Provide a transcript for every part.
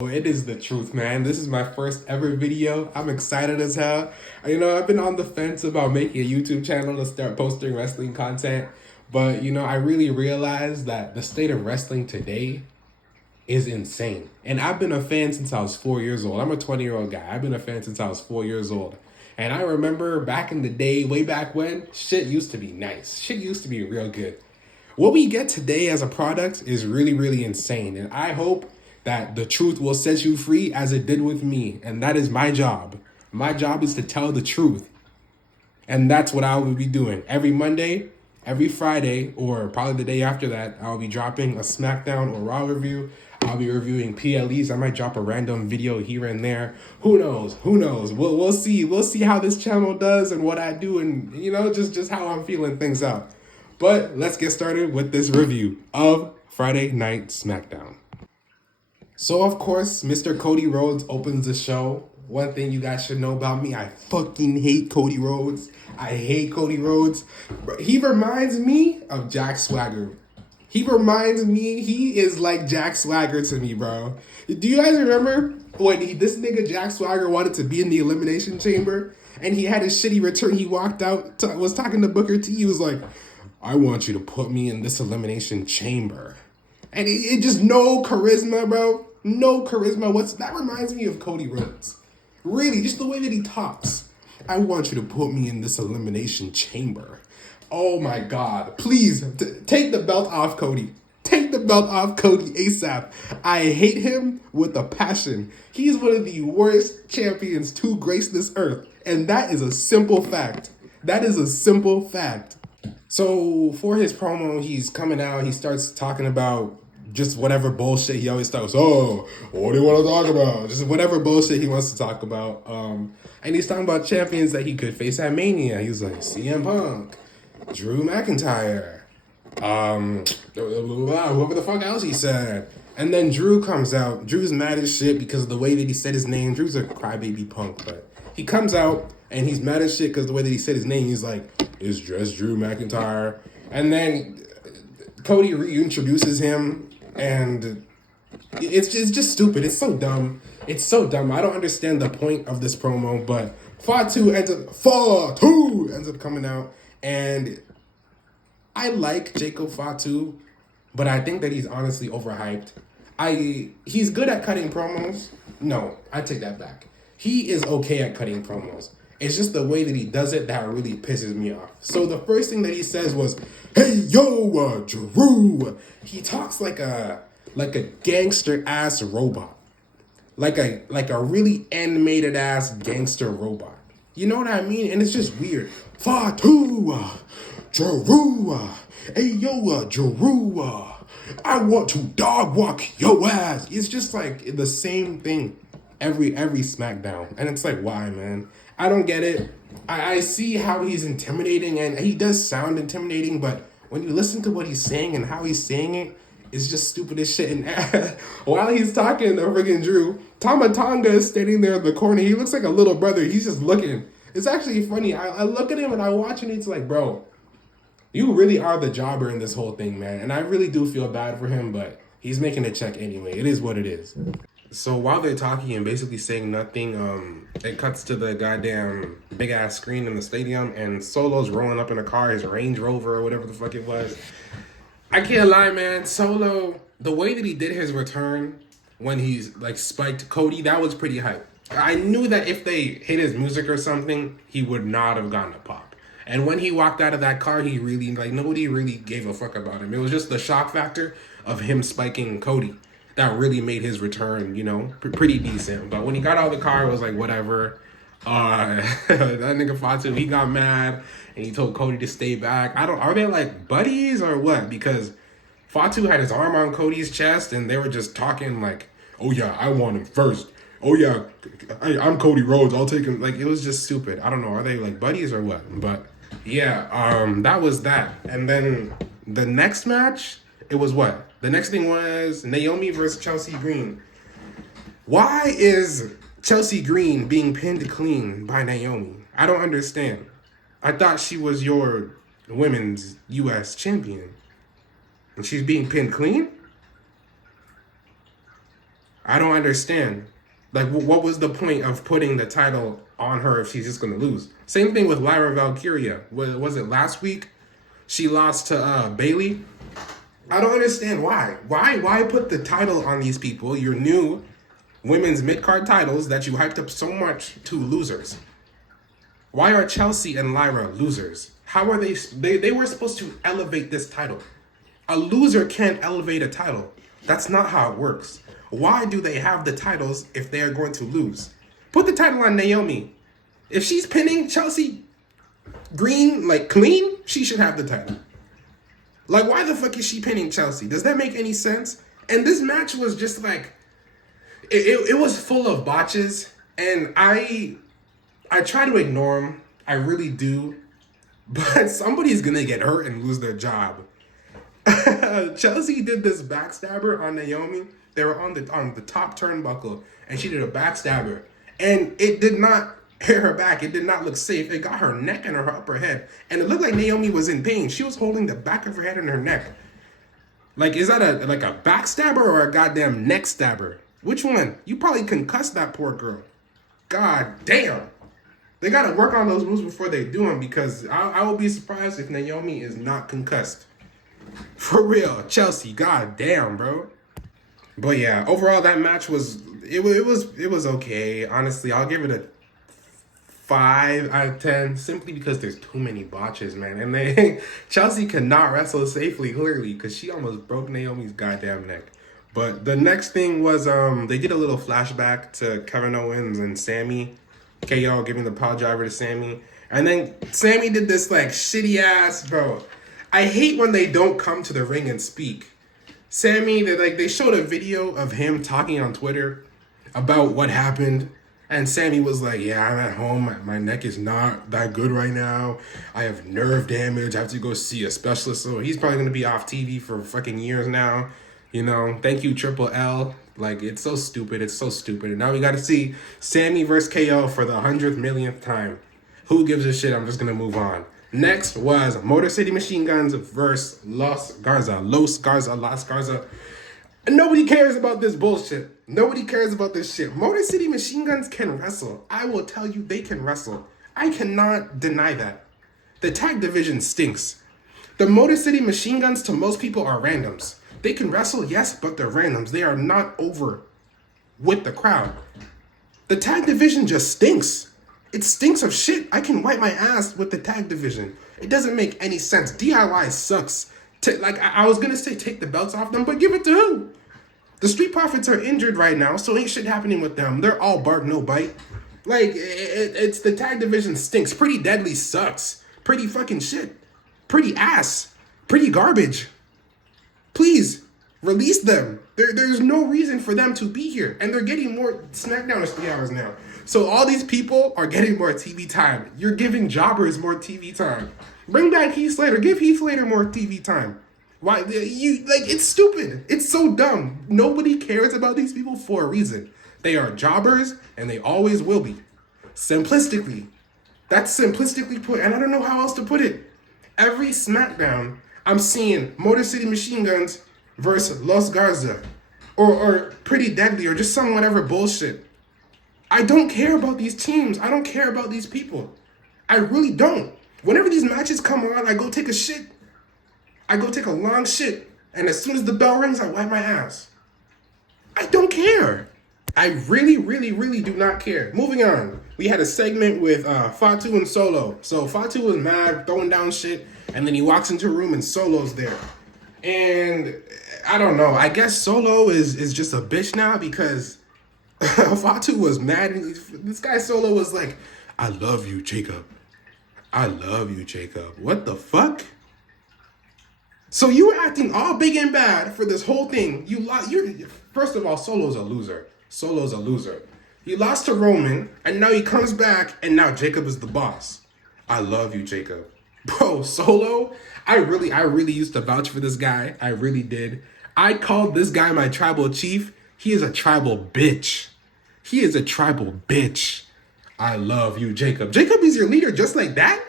It is the truth, man. This is my first ever video. I'm excited as hell. I've been on the fence about making a YouTube channel to start posting wrestling content, but I really realized that the state of wrestling today is insane. And I've been a fan since I was 4 years old. I'm a 20-year-old guy. I've been a fan since I was 4 years old. And I remember back in the day, way back when, shit used to be nice. Shit used to be real good. What we get today as a product is really, really insane. And I hope that the truth will set you free as it did with me. And that is my job. My job is to tell the truth. And that's what I will be doing. Every Monday, every Friday, or probably the day after that, I'll be dropping a Smackdown or Raw review. I'll be reviewing PLEs. I might drop a random video here and there. Who knows? Who knows? We'll see. We'll see how this channel does and what I do and, just how I'm feeling things out. But let's get started with this review of Friday Night Smackdown. So, of course, Mr. Cody Rhodes opens the show. One thing you guys should know about me, I fucking hate Cody Rhodes. I hate Cody Rhodes. He reminds me of Jack Swagger. He is like Jack Swagger to me, bro. Do you guys remember when this nigga Jack Swagger wanted to be in the Elimination Chamber and he had a shitty return? He walked out, was talking to Booker T. He was like, I want you to put me in this Elimination Chamber. And it just no charisma, bro. No charisma. That reminds me of Cody Rhodes. Really, just the way that he talks. I want you to put me in this Elimination Chamber. Oh my God. Please, take the belt off Cody. Take the belt off Cody ASAP. I hate him with a passion. He's one of the worst champions to grace this earth. And that is a simple fact. That is a simple fact. So for his promo, he's coming out. He starts talking about just whatever bullshit he always starts. Oh, what do you want to talk about? Just whatever bullshit he wants to talk about. And he's talking about champions that he could face at Mania. He was like CM Punk, Drew McIntyre, whoever the fuck else he said. And then Drew comes out. Drew's mad as shit because of the way that he said his name. Drew's a crybaby punk, but he comes out and he's mad as shit because the way that he said his name. He's like, it's just Drew McIntyre. And then Cody reintroduces him, and it's just stupid. It's so dumb. It's so dumb. I don't understand the point of this promo, but Fatu ends up coming out, and I like Jacob Fatu, but I think that he's honestly overhyped. He's good at cutting promos. No, I take that back. He is okay at cutting promos. It's just the way that he does it that really pisses me off. So the first thing that he says was, "Hey yo, Drew." He talks like a gangster ass robot, like a really animated ass gangster robot. You know what I mean? And it's just weird. Fatu, Drew, hey yo, Drew. I want to dog walk your ass. It's just like the same thing every Smackdown, and it's like, why, man? I don't get it. I see how he's intimidating, and he does sound intimidating, but when you listen to what he's saying and how he's saying it, it's just stupid as shit. And while he's talking to friggin' Drew, Tama Tonga is standing there in the corner. He looks like a little brother. He's just looking. It's actually funny. I look at him and I watch and it's like, bro, you really are the jobber in this whole thing, man. And I really do feel bad for him, but he's making a check anyway. It is what it is. So while they're talking and basically saying nothing, it cuts to the goddamn big ass screen in the stadium, and Solo's rolling up in a car, his Range Rover or whatever the fuck it was. I can't lie, man. Solo, the way that he did his return when he's like spiked Cody, that was pretty hype. I knew that if they hit his music or something, he would not have gotten a pop. And when he walked out of that car, he really, nobody really gave a fuck about him. It was just the shock factor of him spiking Cody that really made his return, pretty decent. But when he got out of the car, it was like, whatever. That nigga Fatu, he got mad, and he told Cody to stay back. Are they like buddies or what? Because Fatu had his arm on Cody's chest, and they were just talking like, oh yeah, I want him first. Oh yeah, I'm Cody Rhodes, I'll take him. Like, it was just stupid. I don't know, are they like buddies or what? But yeah, that was that. And then the next match, it was what? The next thing was Naomi versus Chelsea Green. Why is Chelsea Green being pinned clean by Naomi? I don't understand. I thought she was your women's U.S. champion. And she's being pinned clean? I don't understand. Like, what was the point of putting the title on her if she's just gonna lose? Same thing with Lyra Valkyria. Was it last week? She lost to Bailey. I don't understand why. Why put the title on these people? Your new women's mid-card titles that you hyped up so much to losers. Why are Chelsea and Lyra losers? How are they were supposed to elevate this title. A loser can't elevate a title. That's not how it works. Why do they have the titles if they are going to lose? Put the title on Naomi. If she's pinning Chelsea Green, like clean, she should have the title. Like, why the fuck is she pinning Chelsea? Does that make any sense? And this match was just like, it was full of botches. And I try to ignore them. I really do. But somebody's going to get hurt and lose their job. Chelsea did this backstabber on Naomi. They were on the top turnbuckle, and she did a backstabber, and it did not hit her back. It did not look safe. It got her neck and her upper head, and it looked like Naomi was in pain. She was holding the back of her head and her neck. Like, is that a backstabber or a goddamn neck stabber? Which one? You probably concussed that poor girl. God damn. They gotta work on those moves before they do them, because I will be surprised if Naomi is not concussed. For real, Chelsea. God damn, bro. But yeah, overall that match was okay. Honestly, I'll give it a 5 out of 10 simply because there's too many botches, man. And Chelsea cannot wrestle safely, clearly, because she almost broke Naomi's goddamn neck. But the next thing was they did a little flashback to Kevin Owens and Sammy. KO giving the pile driver to Sammy. And then Sammy did this like shitty ass, bro. I hate when they don't come to the ring and speak. Sammy, they showed a video of him talking on Twitter about what happened. And Sammy was like, yeah, I'm at home. My neck is not that good right now. I have nerve damage. I have to go see a specialist. So he's probably going to be off TV for fucking years now. You know, thank you, Triple L. Like, it's so stupid. It's so stupid. And now we got to see Sammy versus KO for the 100th millionth time. Who gives a shit? I'm just going to move on. Next was Motor City Machine Guns versus Los Garza. And nobody cares about this bullshit. Nobody cares about this shit. Motor City Machine Guns can wrestle. I will tell you, they can wrestle. I cannot deny that. The tag division stinks. The Motor City Machine Guns to most people are randoms. They can wrestle, yes, but they're randoms. They are not over with the crowd. The tag division just stinks. It stinks of shit. I can wipe my ass with the tag division. It doesn't make any sense. DIY sucks. I was going to say take the belts off them, but give it to who? The Street Profits are injured right now, so ain't shit happening with them. They're all bark, no bite. Like, it's the tag division stinks. Pretty Deadly sucks. Pretty fucking shit. Pretty ass. Pretty garbage. Please, release them. There's no reason for them to be here. And they're getting more. Smackdown is 3 hours now. So all these people are getting more TV time. You're giving jobbers more TV time. Bring back Heath Slater. Give Heath Slater more TV time. Why it's stupid. It's so dumb. Nobody cares about these people for a reason. They are jobbers and they always will be. Simplistically. That's simplistically put, and I don't know how else to put it. Every SmackDown, I'm seeing Motor City Machine Guns versus Los Garza. Or Pretty Deadly, or just some whatever bullshit. I don't care about these teams. I don't care about these people. I really don't. Whenever these matches come on, I go take a shit. I go take a long shit. And as soon as the bell rings, I wipe my ass. I don't care. I really, really, really do not care. Moving on. We had a segment with Fatu and Solo. So Fatu was mad, throwing down shit. And then he walks into a room and Solo's there. And I don't know. I guess Solo is just a bitch now because Fatu was mad. This guy Solo was like, I love you, Jacob. I love you, Jacob. What the fuck? So you were acting all big and bad for this whole thing. First of all, Solo's a loser. Solo's a loser. He lost to Roman, and now he comes back, and now Jacob is the boss. I love you, Jacob. Bro, Solo, I really used to vouch for this guy. I really did. I called this guy my tribal chief. He is a tribal bitch. He is a tribal bitch. I love you, Jacob. Jacob is your leader just like that?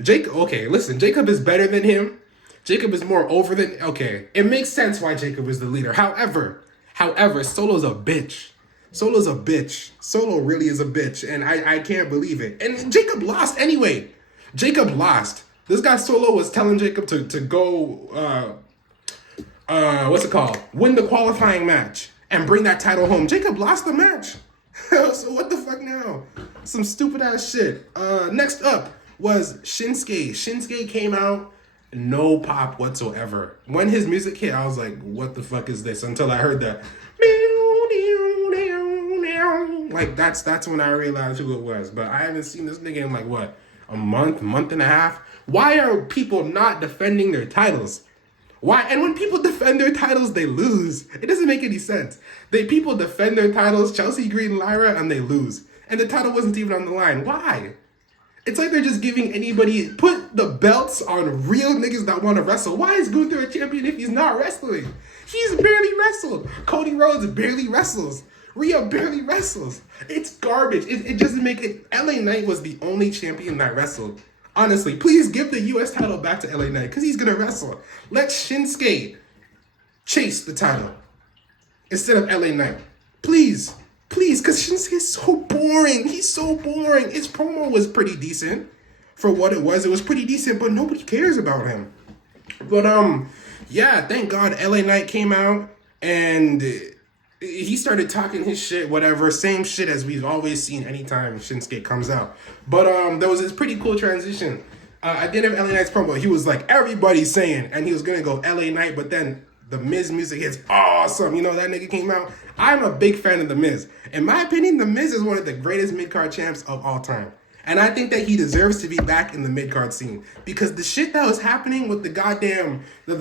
Okay, listen, Jacob is better than him. Jacob is more over than... Okay, it makes sense why Jacob is the leader. However, However, Solo's a bitch. Solo's a bitch. Solo really is a bitch, and I can't believe it. And Jacob lost anyway. Jacob lost. This guy Solo was telling Jacob to go, what's it called? Win the qualifying match and bring that title home. Jacob lost the match. So what the fuck now? Some stupid ass shit. Next up was Shinsuke. Shinsuke came out, no pop whatsoever. When his music hit, I was like, what the fuck is this? Until I heard that. Like, that's when I realized who it was. But I haven't seen this nigga in like, what, a month and a half? Why are people not defending their titles? Why? And when people defend their titles, they lose. It doesn't make any sense. People defend their titles, Chelsea Green, Lyra, and they lose. And the title wasn't even on the line. Why? It's like they're just giving anybody, put the belts on real niggas that want to wrestle. Why is Gunther a champion if he's not wrestling? He's barely wrestled. Cody Rhodes barely wrestles. Rhea barely wrestles. It's garbage. It doesn't make it. LA Knight was the only champion that wrestled. Honestly, please give the U.S. title back to LA Knight because he's going to wrestle. Let Shinsuke chase the title instead of LA Knight. Please, because Shinsuke is so boring. He's so boring. His promo was pretty decent for what it was. It was pretty decent, but nobody cares about him. But, yeah, thank God LA Knight came out and he started talking his shit, whatever, same shit as we've always seen anytime Shinsuke comes out. But there was this pretty cool transition. At the end of LA Knight's promo, he was like, everybody's saying, and he was going to go LA Knight, but then the Miz music hits awesome. You know, that nigga came out. I'm a big fan of the Miz. In my opinion, the Miz is one of the greatest mid-card champs of all time. And I think that he deserves to be back in the mid-card scene. Because the shit that was happening with the goddamn, the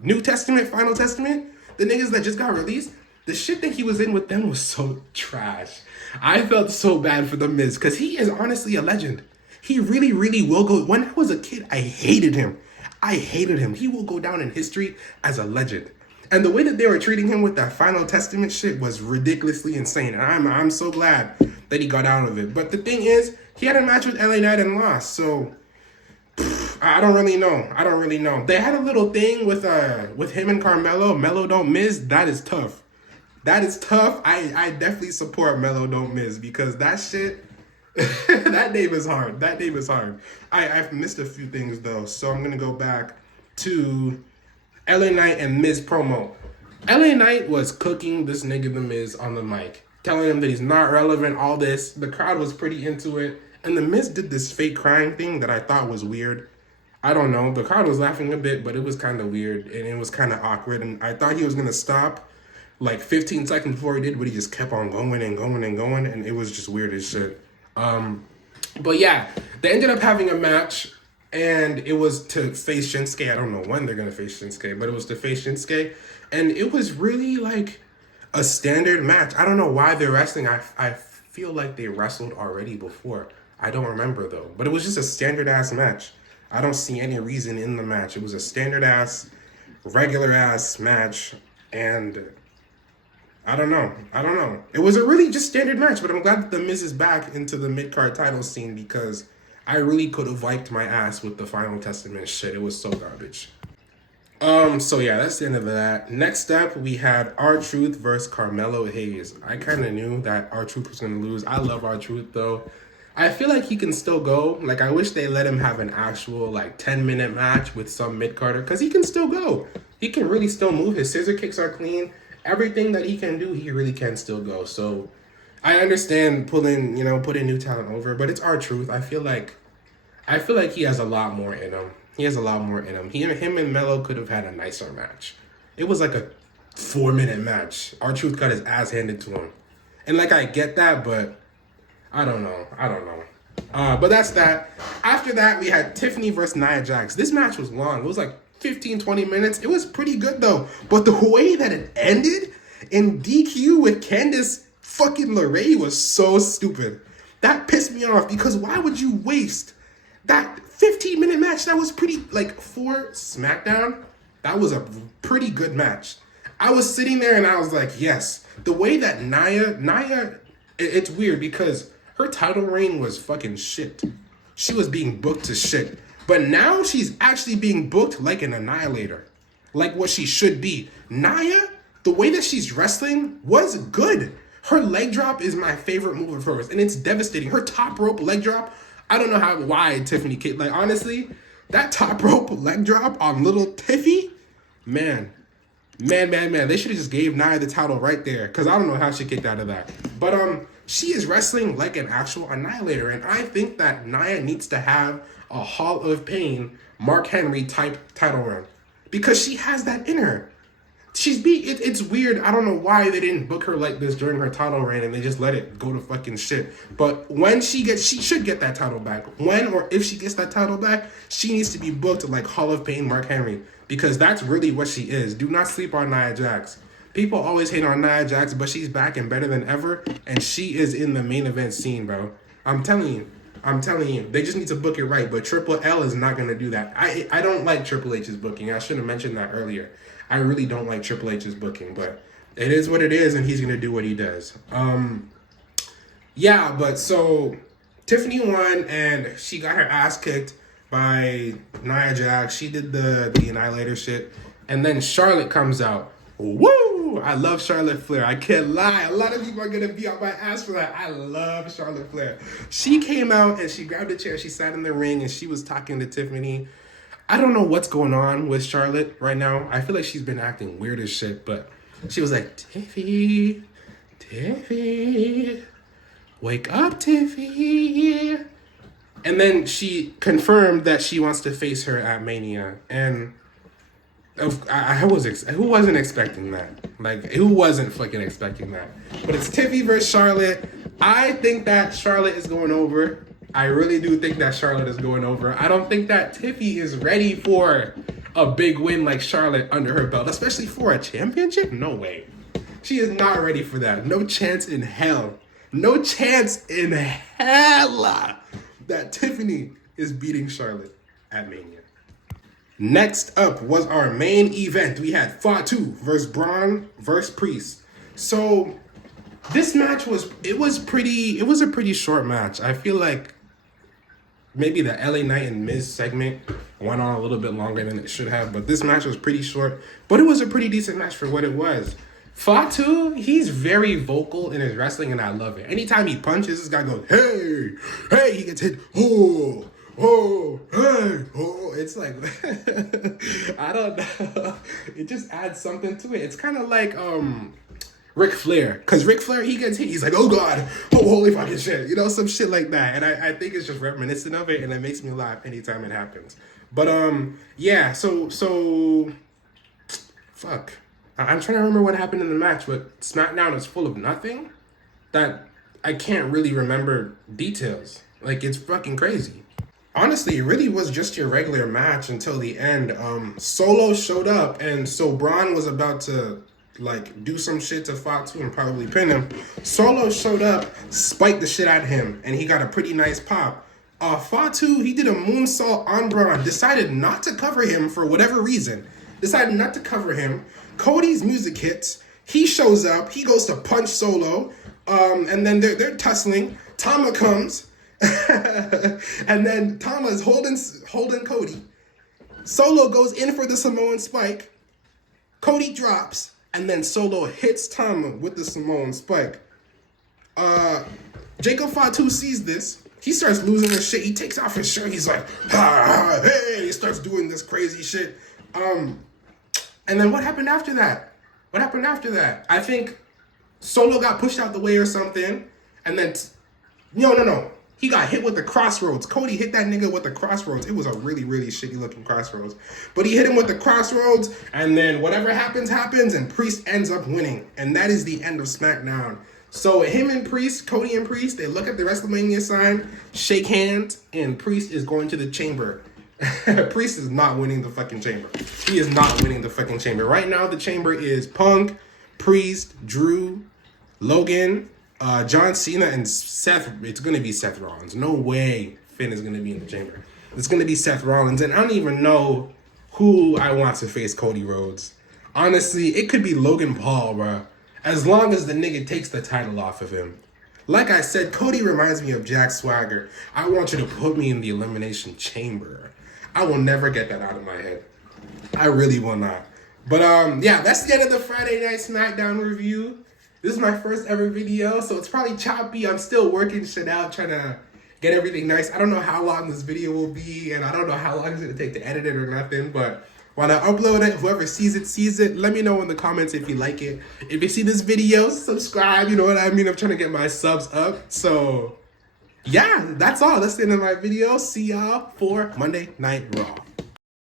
New Testament, Final Testament, the niggas that just got released, the shit that he was in with them was so trash. I felt so bad for the Miz because he is honestly a legend. He really, really will go. When I was a kid, I hated him. He will go down in history as a legend. And the way that they were treating him with that Final Testament shit was ridiculously insane. And I'm so glad that he got out of it. But the thing is, he had a match with LA Knight and lost. So I don't really know. They had a little thing with him and Carmelo. Melo don't miss. That is tough. I definitely support Melo don't miss because that shit, that name is hard. I've missed a few things though. So I'm going to go back to LA Knight and Miz promo. LA Knight was cooking this nigga The Miz on the mic, telling him that he's not relevant, all this. The crowd was pretty into it. And The Miz did this fake crying thing that I thought was weird. I don't know. The crowd was laughing a bit, but it was kind of weird. And it was kind of awkward. And I thought he was going to stop like 15 seconds before he did, but he just kept on going and going and going. And it was just weird as shit. But yeah, they ended up having a match. And it was to face Shinsuke. I don't know when they're going to face Shinsuke, but it was to face Shinsuke. And it was really like a standard match. I don't know why they're wrestling. I feel like they wrestled already before. I don't remember though. But it was just a standard ass match. I don't see any reason in the match. It was a standard ass, regular ass match. And I don't know. It was a really just standard match. But I'm glad that The Miz is back into the mid-card title scene because I really could have wiped my ass with the Final Testament shit. It was so garbage. So yeah, that's the end of that. Next up, we had R-Truth versus Carmelo Hayes. I kind of knew that R-Truth was going to lose. I love R-Truth though. I feel like he can still go. Like, I wish they let him have an actual, like, 10-minute match with some mid-carder. Because he can still go. He can really still move. His scissor kicks are clean. Everything that he can do, he really can still go. So, I understand putting new talent over. But it's R-Truth. I feel like he has a lot more in him. Him and Melo could have had a nicer match. It was like a 4-minute match. R-Truth got his ass handed to him. And, like, I get that, but I don't know. But that's that. After that, we had Tiffany versus Nia Jax. This match was long. It was like 15, 20 minutes. It was pretty good, though. But the way that it ended in DQ with Candice fucking LeRae was so stupid. That pissed me off because why would you waste that 15-minute match? That was pretty, like, for Smackdown, that was a pretty good match. I was sitting there and I was like, yes. The way that Nia, it's weird because her title reign was fucking shit. She was being booked to shit. But now she's actually being booked like an annihilator. like what she should be. Nia, the way that she's wrestling was good. Her leg drop is my favorite move of hers, and it's devastating. Her top rope leg drop, I don't know why Tiffany K. Like, honestly, that top rope leg drop on little Tiffy, man. They should have just gave Nia the title right there, because I don't know how she kicked out of that. But she is wrestling like an actual annihilator, and I think that Nia needs to have a Hall of Pain Mark Henry type title run, because she has that in her. It's weird. I don't know why they didn't book her like this during her title reign and they just let it go to fucking shit. But when she should get that title back. When or if she gets that title back, she needs to be booked like Hall of Pain Mark Henry, because that's really what she is. Do not sleep on Nia Jax. People always hate on Nia Jax, but she's back and better than ever, and she is in the main event scene, bro. I'm telling you, they just need to book it right. But Triple L is not gonna do that. I don't like Triple H's booking. I should have mentioned that earlier. I really don't like Triple H's booking, but it is what it is, and he's gonna do what he does. Yeah, but so Tiffany won, and she got her ass kicked by Nia Jax. She did the Annihilator shit, and then Charlotte comes out. Woo! I love Charlotte Flair. I can't lie. A lot of people are gonna be on my ass for that. I love Charlotte Flair. She came out and she grabbed a chair. She sat in the ring and she was talking to Tiffany. I don't know what's going on with Charlotte right now. I feel like she's been acting weird as shit, but she was like, Tiffy, wake up, Tiffy. And then she confirmed that she wants to face her at Mania. And who wasn't expecting that? Like, who wasn't fucking expecting that? But it's Tiffy versus Charlotte. I think that Charlotte is going over. I really do think that Charlotte is going over. I don't think that Tiffy is ready for a big win like Charlotte under her belt, especially for a championship. No way. She is not ready for that. No chance in hell. No chance in hell that Tiffany is beating Charlotte at Mania. Next up was our main event. We had Fatu versus Braun versus Priest. So this match was a pretty short match. I feel like maybe the LA Knight and Miz segment went on a little bit longer than it should have, but this match was pretty short. But it was a pretty decent match for what it was. Fatu, he's very vocal in his wrestling, and I love it. Anytime he punches, this guy goes, hey, he gets hit, hey, it's like, I don't know. It just adds something to it. It's kind of like, Ric Flair, because Ric Flair, he gets hit, he's like, oh God, oh holy fucking shit, some shit like that, and I think it's just reminiscent of it, and it makes me laugh anytime it happens. But yeah, so fuck, I'm trying to remember what happened in the match, but SmackDown is full of nothing that I can't really remember details. Like, it's fucking crazy. Honestly, it really was just your regular match until the end. Solo showed up, and so Braun was about to do some shit to Fatu and probably pin him. Solo showed up, spiked the shit out of him, and he got a pretty nice pop. Fatu, he did a moonsault on Braun, decided not to cover him for whatever reason. Cody's music hits. He shows up. He goes to punch Solo, and then they're tussling. Tama comes, and then Tama's holding Cody. Solo goes in for the Samoan spike. Cody drops. And then Solo hits Tama with the Samoan spike. Jacob Fatu sees this. He starts losing his shit. He takes off his shirt. He's like, hey. He starts doing this crazy shit. And then what happened after that? I think Solo got pushed out the way or something. And then, no. He got hit with the crossroads. Cody hit that nigga with the crossroads. It was a really, really shitty looking crossroads. But he hit him with the crossroads, and then whatever happens, and Priest ends up winning. And that is the end of SmackDown. So him and Priest, Cody and Priest, they look at the WrestleMania sign, shake hands, and Priest is going to the chamber. Priest is not winning the fucking chamber. He is not winning the fucking chamber. Right now, the chamber is Punk, Priest, Drew, Logan, John Cena, and Seth. It's going to be Seth Rollins. No way Finn is going to be in the chamber. It's going to be Seth Rollins, and I don't even know who I want to face Cody Rhodes. Honestly, it could be Logan Paul, bro. As long as the nigga takes the title off of him. Like I said, Cody reminds me of Jack Swagger. I want you to put me in the Elimination Chamber. I will never get that out of my head. I really will not. But yeah, that's the end of the Friday Night Smackdown review. This is my first ever video, so it's probably choppy. I'm still working shit out, trying to get everything nice. I don't know how long this video will be, and I don't know how long it's gonna take to edit it or nothing, but when I upload it, whoever sees it, sees it. Let me know in the comments if you like it. If you see this video, subscribe, you know what I mean? I'm trying to get my subs up. So yeah, that's all. That's the end of my video. See y'all for Monday Night Raw.